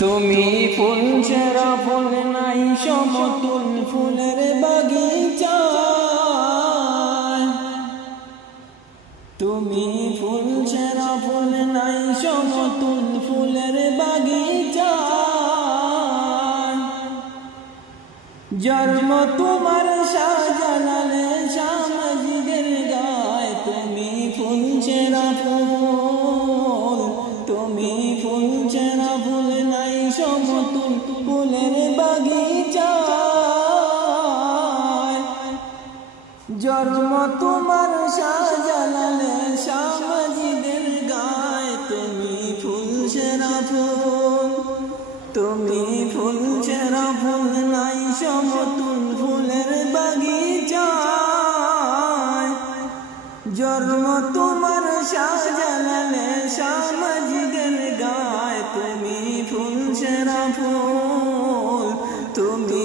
তুমি ফুল ছেঁড়া ফুল নাই সমতুল ফুলের বাগিচা। তুমি ফুল ছেঁড়া ফুল নাই সমতুল ফুলের বাগিচা। জন্ম তোমার শাহজালালে শাহ মজিদের গায়। তুমি ফুল ছেঁড়া ফুল, তুমি ফুল ছেঁড়া ফুল নাই সমতুল ফুলের বাগিচা। জন্ম তোমার শাহজালালে শাহ মজিদের গায়। তুমি ফুল ছেঁড়া ফুল, তুমি ফুল ছেঁড়া ফুল নাই সমতুল ফুলের বাগিচা। জন্ম তোমার শাহজালালে শাহ মজিদের গায়। তুমি ফুল ছেঁড়া ফুল, তুমি